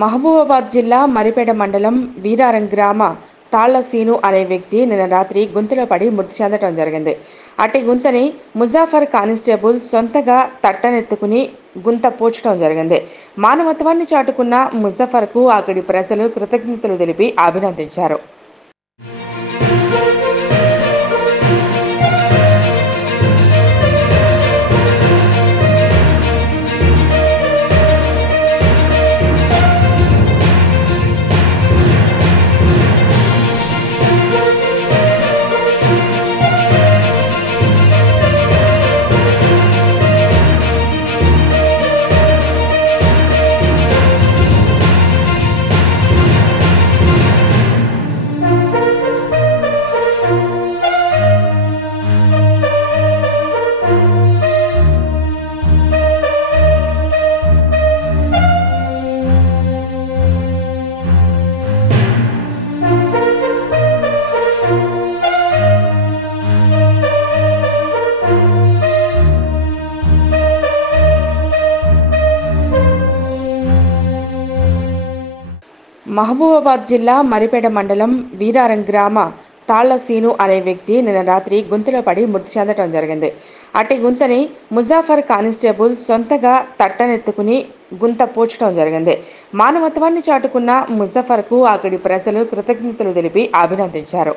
మహబూబాబాద్ జిల్లా మరిపేట మండలం వీరారం గ్రామ తాళ్ల సీను అనే వ్యక్తి నిన్న రాత్రి గుంతలో పడి మృతి చెందడం జరిగింది. అట్టి గుంతని ముజాఫర్ కానిస్టేబుల్ సొంతగా తట్టనెత్తుకుని గుంత పూడ్చడం జరిగింది. మానవత్వాన్ని చాటుకున్న ముజాఫర్కు అక్కడి ప్రజలు కృతజ్ఞతలు తెలిపి అభినందించారు. మహబూబాబాద్ జిల్లా మరిపేట మండలం వీరారం గ్రామ తాళ్ల సీను అనే వ్యక్తి నిన్న రాత్రి గుంతలో పడి మృతి చెందడం జరిగింది. అట్టి గుంతని ముజాఫర్ కానిస్టేబుల్ సొంతగా తట్టనెత్తుకుని గుంత పూడ్చడం జరిగింది. మానవత్వాన్ని చాటుకున్న ముజాఫర్కు అక్కడి ప్రజలు కృతజ్ఞతలు తెలిపి అభినందించారు.